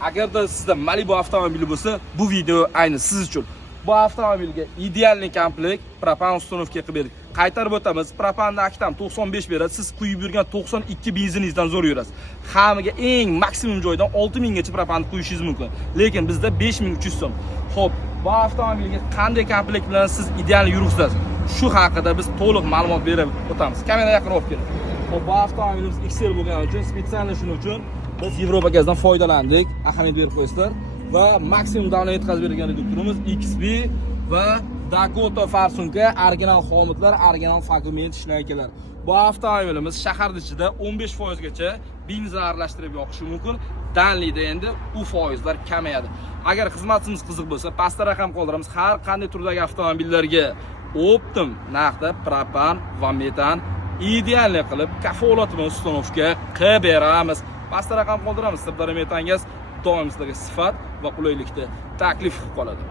Agarda sizda Malibu avtomobili bo'lsa, bu video ayni siz uchun. Bu avtomobilga idealniy komplekt propan uстановка qilib berdik. Qaytarib o'tamiz. Propanni aktam 95 beradi. Siz quyib yurgan 92 benziningizdan zo'r yurasiz. Hamiga eng maksimum joydan 6000 gacha propanni quyishingiz mumkin. Lekin bizda 5300 so'm. Xo'p, bu avtomobilga qanday komplekt bilan siz ideal yuribsiz? Shu haqida biz to'liq ma'lumot berib o'tamiz. Kamera yaqin olib keling. Xo'p, bu avtomobilimiz XL bo'lgani uchun, spetsial shuning uchun biz Yevropa gazdan foydalandik. Ahamiyat berib qo'ysizlar. Va maksimum davlat yetkazib bergan reduktorimiz XB va Dakota Farsunga original xomutlar, original fragment ishlaganlar. Bu avtomobilimiz shahar ichida 15% gacha benzin aralashtirib yoqishi mumkin. Danlida endi u foizlar kamayadi. Agar xizmatimiz qiziq bo'lsa, pastda raqam qoldiramiz. Har qanday turdagi avtomobillarga optim narxda propan va metan idealni qilib kafolatli uстановка qilib beramiz. Pastda raqam qoldiramiz. Sirdaryo metan gaz doim sizlarga sifat va qulaylikda taklif qilib qoladi.